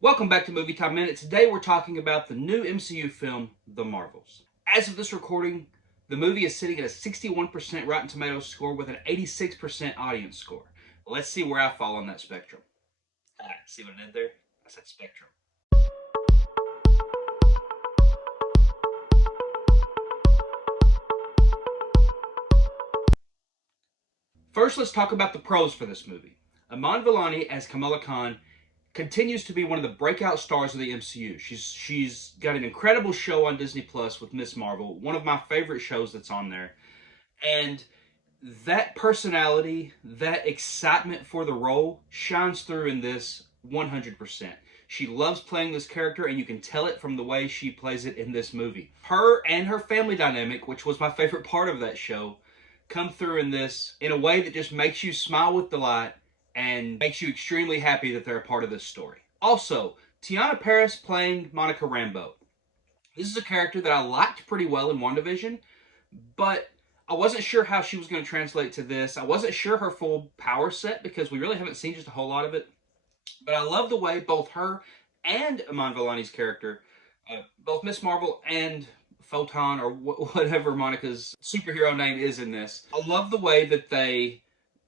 Welcome back to Movie Time Minute. Today we're talking about the new MCU film, The Marvels. As of this recording, the movie is sitting at a 61% Rotten Tomatoes score with an 86% audience score. Let's see where I fall on that spectrum. See what I did there? I said spectrum. First, let's talk about the pros for this movie. Iman Vellani as Kamala Khan continues to be one of the breakout stars of the MCU. She's got an incredible show on Disney Plus with Miss Marvel, one of my favorite shows that's on there. And that personality, that excitement for the role shines through in this 100%. She loves playing this character, and you can tell it from the way she plays it in this movie. Her and her family dynamic, which was my favorite part of that show, come through in this in a way that just makes you smile with delight and makes you extremely happy that they're a part of this story. Also, Tiana Paris playing Monica Rambeau. This is a character that I liked pretty well in WandaVision, but I wasn't sure how she was going to translate to this. I wasn't sure her full power set because we really haven't seen just a whole lot of it. But I love the way both her and Iman Vellani's character, both Miss Marvel and Photon, or whatever Monica's superhero name is in this, I love the way that they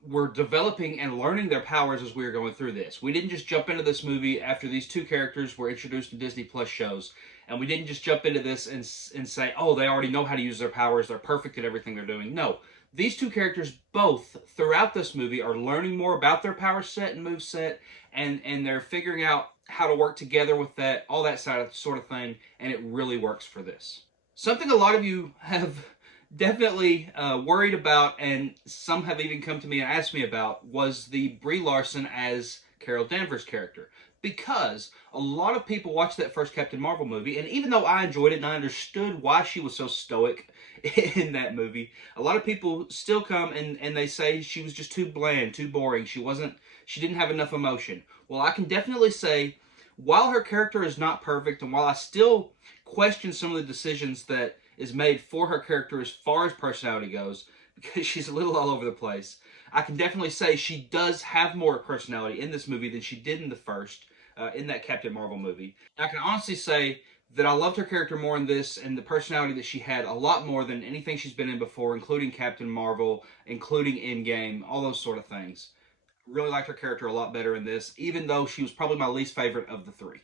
were developing and learning their powers as we were going through this. We didn't just jump into this movie after these two characters were introduced in Disney Plus shows, and we didn't just jump into this and say, oh, they already know how to use their powers, they're perfect at everything they're doing. No, these two characters both throughout this movie are learning more about their power set and move set, and they're figuring out how to work together with that, all that sort of thing, and it really works for this. Something a lot of you have definitely worried about, and some have even come to me and asked me about, was the Brie Larson as Carol Danvers character. Because a lot of people watched that first Captain Marvel movie, and even though I enjoyed it and I understood why she was so stoic in that movie, a lot of people still come and they say she was just too bland, too boring. She didn't have enough emotion. Well, I can definitely say, while her character is not perfect, and while I still question some of the decisions that is made for her character as far as personality goes, because she's a little all over the place, I can definitely say she does have more personality in this movie than she did in the first, in that Captain Marvel movie. And I can honestly say that I loved her character more in this, and the personality that she had a lot more than anything she's been in before, including Captain Marvel, including Endgame, all those sort of things. Really liked her character a lot better in this, even though she was probably my least favorite of the three.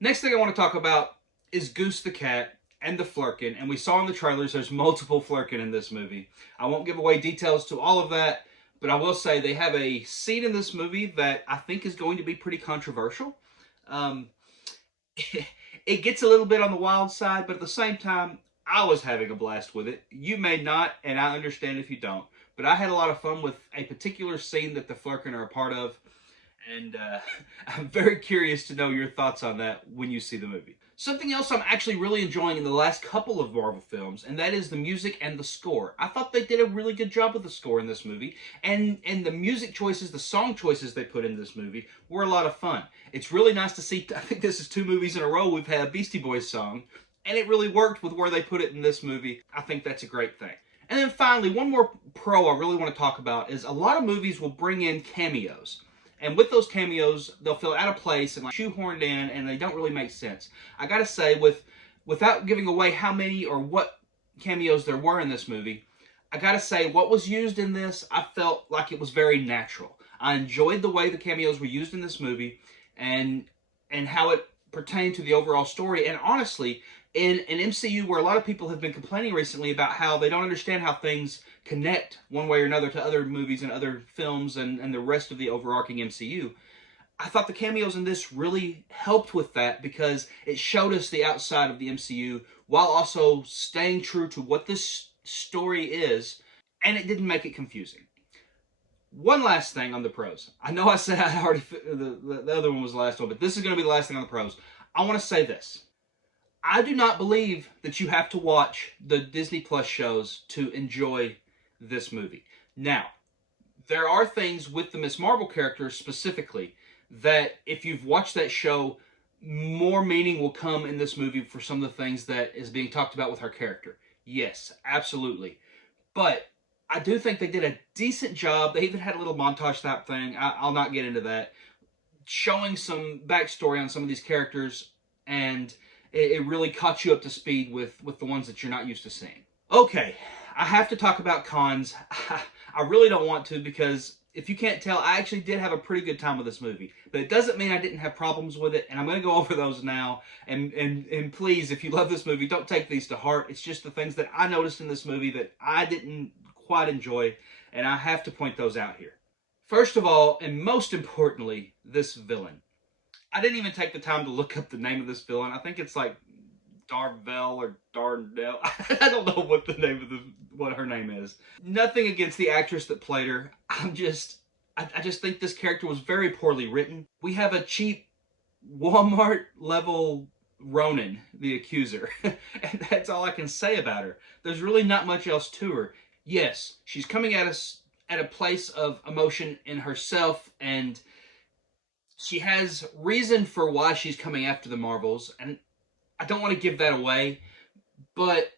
Next thing I want to talk about is Goose the cat and the Flurkin, and we saw in the trailers there's multiple Flurkin in this movie. I won't give away details to all of that, but I will say they have a scene in this movie that I think is going to be pretty controversial. Um, it gets a little bit on the wild side, but at the same time, I was having a blast with it. You may not, and I understand if you don't, but I had a lot of fun with a particular scene that the Flurkin are a part of, and I'm very curious to know your thoughts on that when you see the movie. Something else I'm actually really enjoying in the last couple of Marvel films, and that is the music and the score. I thought they did a really good job with the score in this movie, and the music choices, the song choices they put in this movie were a lot of fun. It's really nice to see, I think this is 2 movies in a row we've had a Beastie Boys song, and it really worked with where they put it in this movie. I think that's a great thing. And then finally, one more pro I really want to talk about is a lot of movies will bring in cameos. And with those cameos, they'll feel out of place and like shoehorned in, and they don't really make sense. I gotta say, without giving away how many or what cameos there were in this movie, I gotta say, what was used in this, I felt like it was very natural. I enjoyed the way the cameos were used in this movie, and how it pertained to the overall story. And honestly, in an MCU where a lot of people have been complaining recently about how they don't understand how things connect one way or another to other movies and other films and the rest of the overarching MCU, I thought the cameos in this really helped with that because it showed us the outside of the MCU while also staying true to what this story is, and it didn't make it confusing. One last thing on the pros. I know I said I already, the other one was the last one, but this is going to be the last thing on the pros. I want to say this. I do not believe that you have to watch the Disney Plus shows to enjoy this movie. Now, there are things with the Miss Marvel character specifically that if you've watched that show, more meaning will come in this movie for some of the things that is being talked about with her character. Yes, absolutely. But I do think they did a decent job. They even had a little montage type thing. I'll not get into that. showing some backstory on some of these characters, and it really caught you up to speed with the ones that you're not used to seeing. Okay, I have to talk about cons. I really don't want to, because if you can't tell, I actually did have a pretty good time with this movie. But it doesn't mean I didn't have problems with it, and I'm going to go over those now. And please, if you love this movie, don't take these to heart. It's just the things that I noticed in this movie that I didn't quite enjoy, and I have to point those out here. First of all, and most importantly, this villain. I didn't even take the time to look up the name of this villain. I think it's like Darvel or Darnell. I don't know what the name of what her name is. Nothing against the actress that played her. I just think this character was very poorly written. We have a cheap Walmart level Ronin, the accuser. And that's all I can say about her. There's really not much else to her. Yes, she's coming at us at a place of emotion in herself, and she has reason for why she's coming after the Marvels, and I don't want to give that away, but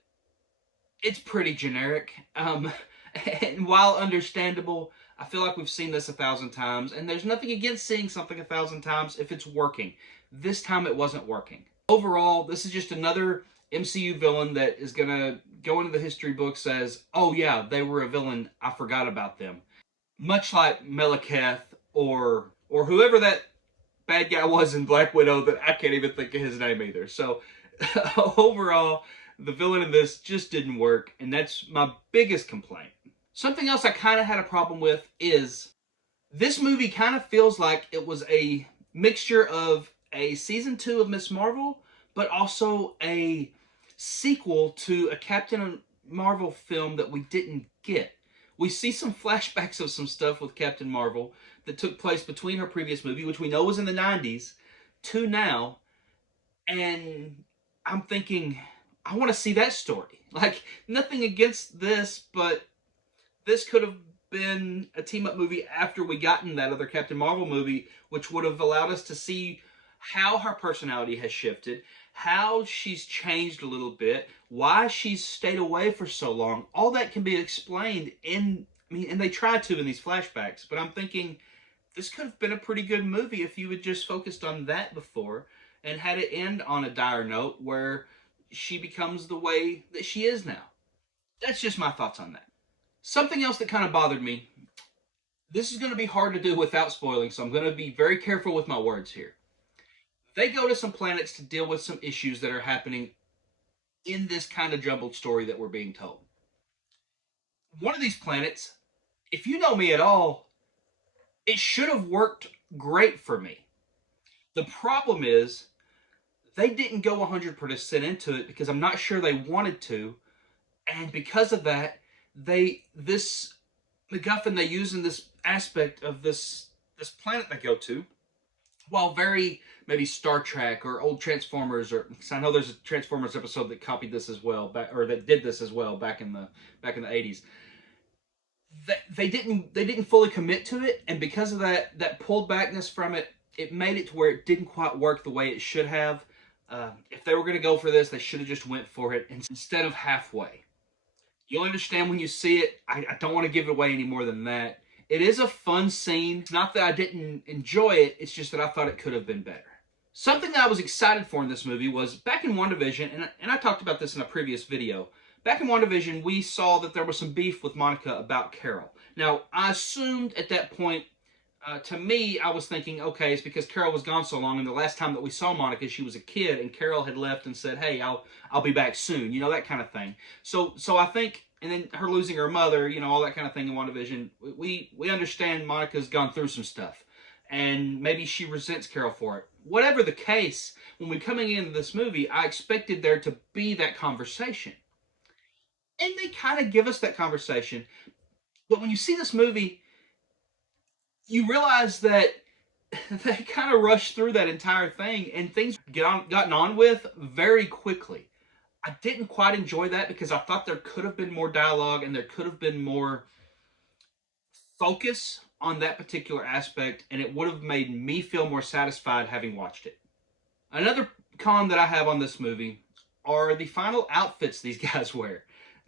it's pretty generic. And while understandable, I feel like we've seen this 1,000 times, and there's nothing against seeing something 1,000 times if it's working. This time it wasn't working. Overall, this is just another MCU villain that is going to go into the history books as, oh yeah, they were a villain, I forgot about them. Much like Meleketh or whoever that bad guy was in Black Widow that I can't even think of his name either. So overall, the villain in this just didn't work, and that's my biggest complaint. Something else I kind of had a problem with is this movie kind of feels like it was a mixture of a season 2 of Miss Marvel, but also a sequel to a Captain Marvel film that we didn't get. We see some flashbacks of some stuff with Captain Marvel that took place between her previous movie, which we know was in the 90s, to now. And I'm thinking, I want to see that story. Like, nothing against this, but this could have been a team-up movie after we gotten that other Captain Marvel movie, which would have allowed us to see how her personality has shifted, how she's changed a little bit, why she's stayed away for so long. All that can be explained in, and they try to in these flashbacks, but I'm thinking this could have been a pretty good movie if you had just focused on that before and had it end on a dire note where she becomes the way that she is now. That's just my thoughts on that. Something else that kind of bothered me, this is going to be hard to do without spoiling, so I'm going to be very careful with my words here. They go to some planets to deal with some issues that are happening in this kind of jumbled story that we're being told. One of these planets, if you know me at all, it should have worked great for me. The problem is, they didn't go 100% into it because I'm not sure they wanted to, and because of that, this MacGuffin they use in this aspect of this planet they go to, while very maybe Star Trek or old Transformers, or cause I know there's a Transformers episode that copied this as well, or that did this as well back in the 80s. They didn't fully commit to it, and because of that pulled backness from it, it made it to where it didn't quite work the way it should have. If they were going to go for this, they should have just went for it instead of halfway. You'll understand when you see it. I don't want to give it away any more than that. It is a fun scene. It's not that I didn't enjoy it, it's just that I thought it could have been better. Something that I was excited for in this movie was back in WandaVision, and I talked about this in a previous video. Back in WandaVision, we saw that there was some beef with Monica about Carol. Now, I assumed at that point, to me, I was thinking, okay, it's because Carol was gone so long, and the last time that we saw Monica, she was a kid, and Carol had left and said, hey, I'll be back soon, that kind of thing. So I think, and then her losing her mother, all that kind of thing in WandaVision, we understand Monica's gone through some stuff, and maybe she resents Carol for it. Whatever the case, when we're coming into this movie, I expected there to be that conversation. And they kind of give us that conversation, but when you see this movie, you realize that they kind of rushed through that entire thing, and things gotten on with very quickly. I didn't quite enjoy that because I thought there could have been more dialogue and there could have been more focus on that particular aspect, and it would have made me feel more satisfied having watched it. Another con that I have on this movie are the final outfits these guys wear.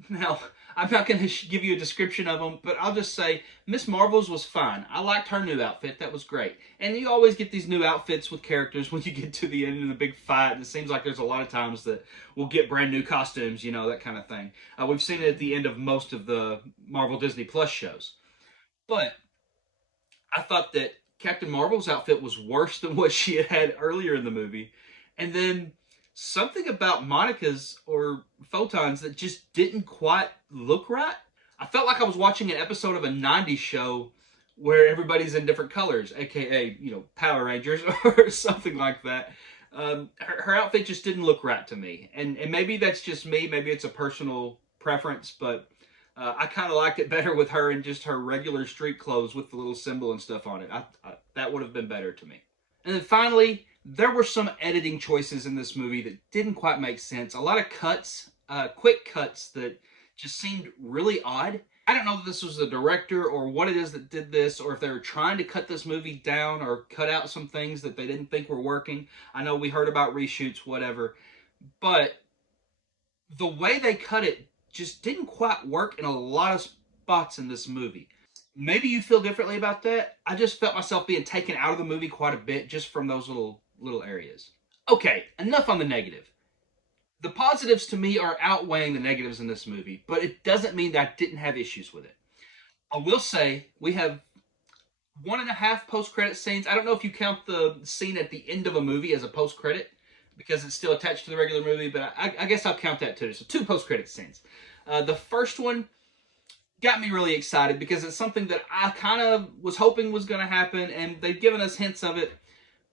Now, I'm not going to give you a description of them, but I'll just say Miss Marvel's was fine. I liked her new outfit. That was great. And you always get these new outfits with characters when you get to the end of the big fight. And it seems like there's a lot of times that we'll get brand new costumes, you know, that kind of thing. We've seen it at the end of most of the Marvel Disney Plus shows. But I thought that Captain Marvel's outfit was worse than what she had had earlier in the movie. And then something about Monica's or Photon's that just didn't quite look right. I felt like I was watching an episode of a 90s show where everybody's in different colors, aka, you know, Power Rangers or something like that. Her outfit just didn't look right to me. And maybe that's just me. Maybe it's a personal preference, but I kind of liked it better with her in just her regular street clothes with the little symbol and stuff on it. That would have been better to me. And then finally, there were some editing choices in this movie that didn't quite make sense. A lot of cuts, quick cuts that just seemed really odd. I don't know if this was the director or what it is that did this, or if they were trying to cut this movie down or cut out some things that they didn't think were working. I know we heard about reshoots, whatever. But the way they cut it just didn't quite work in a lot of spots in this movie. Maybe you feel differently about that. I just felt myself being taken out of the movie quite a bit just from those little areas. Okay, enough on the negative. The positives to me are outweighing the negatives in this movie, but it doesn't mean that I didn't have issues with it. I will say we have 1.5 post-credit scenes. I don't know if you count the scene at the end of a movie as a post-credit because it's still attached to the regular movie, but I guess I'll count that too. So 2 post-credit scenes. The first one got me really excited because it's something that I kind of was hoping was going to happen, and they've given us hints of it,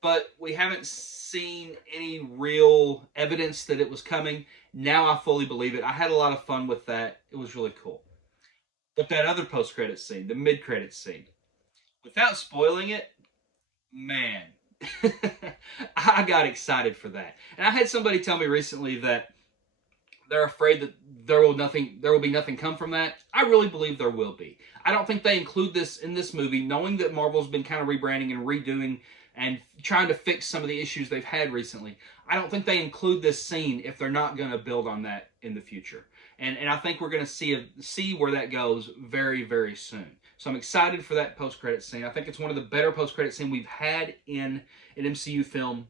but we haven't seen any real evidence that it was coming. Now I fully believe it. I had a lot of fun with that. It was really cool. But that other post-credit scene, the mid-credit scene, without spoiling it, man, I got excited for that. And I had somebody tell me recently that they're afraid that there will be nothing come from that. I really believe there will be. I don't think they include this in this movie, knowing that Marvel's been kind of rebranding and redoing and trying to fix some of the issues they've had recently. I don't think they include this scene if they're not going to build on that in the future. And I think we're going to see where that goes very, very soon. So I'm excited for that post-credit scene. I think it's one of the better post-credit scenes we've had in an MCU film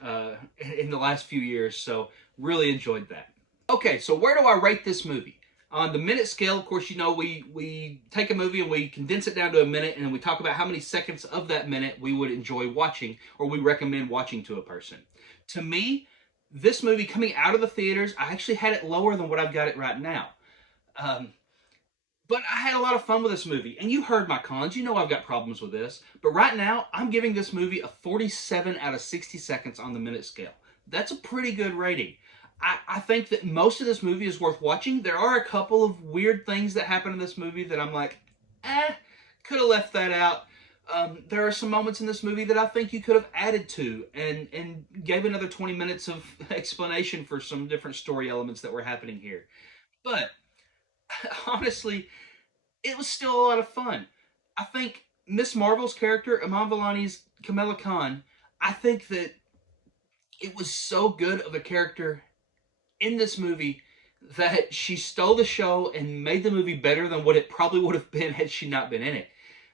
in the last few years. So really enjoyed that. Okay, so where do I rate this movie? On the minute scale, of course, you know, we take a movie and we condense it down to a minute, and then we talk about how many seconds of that minute we would enjoy watching or we recommend watching to a person. To me, this movie coming out of the theaters, I actually had it lower than what I've got it right now. But I had a lot of fun with this movie, and you heard my cons. You know I've got problems with this. But right now, I'm giving this movie a 47 out of 60 seconds on the minute scale. That's a pretty good rating. I think that most of this movie is worth watching. There are a couple of weird things that happen in this movie that I'm like, could have left that out. There are some moments in this movie that I think you could have added to and gave another 20 minutes of explanation for some different story elements that were happening here. But honestly, it was still a lot of fun. I think Miss Marvel's character, Iman Vellani's Kamala Khan, I think that it was so good of a character in this movie that she stole the show and made the movie better than what it probably would have been had she not been in it.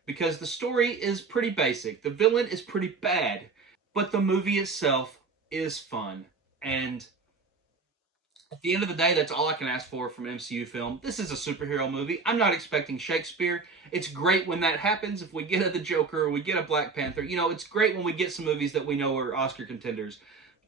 Because the story is pretty basic. The villain is pretty bad, but the movie itself is fun. And at the end of the day, that's all I can ask for from an MCU film. This is a superhero movie. I'm not expecting Shakespeare. It's great when that happens. If we get a The Joker or we get a Black Panther, you know, it's great when we get some movies that we know are Oscar contenders.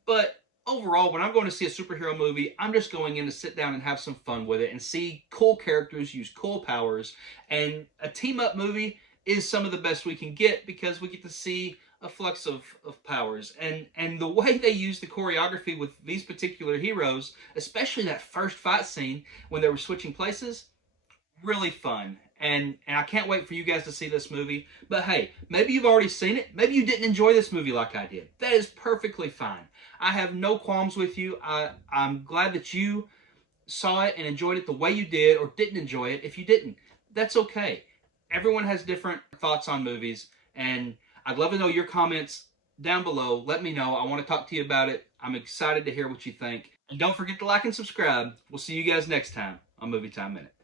But overall, when I'm going to see a superhero movie, I'm just going in to sit down and have some fun with it and see cool characters use cool powers. And a team-up movie is some of the best we can get because we get to see a flux of powers. And the way they use the choreography with these particular heroes, especially that first fight scene when they were switching places, really fun. And I can't wait for you guys to see this movie. But hey, maybe you've already seen it. Maybe you didn't enjoy this movie like I did. That is perfectly fine. I have no qualms with you. I'm glad that you saw it and enjoyed it the way you did, or didn't enjoy it if you didn't. That's okay. Everyone has different thoughts on movies, and I'd love to know your comments down below. Let me know. I want to talk to you about it. I'm excited to hear what you think. And don't forget to like and subscribe. We'll see you guys next time. on Movie Time Minute.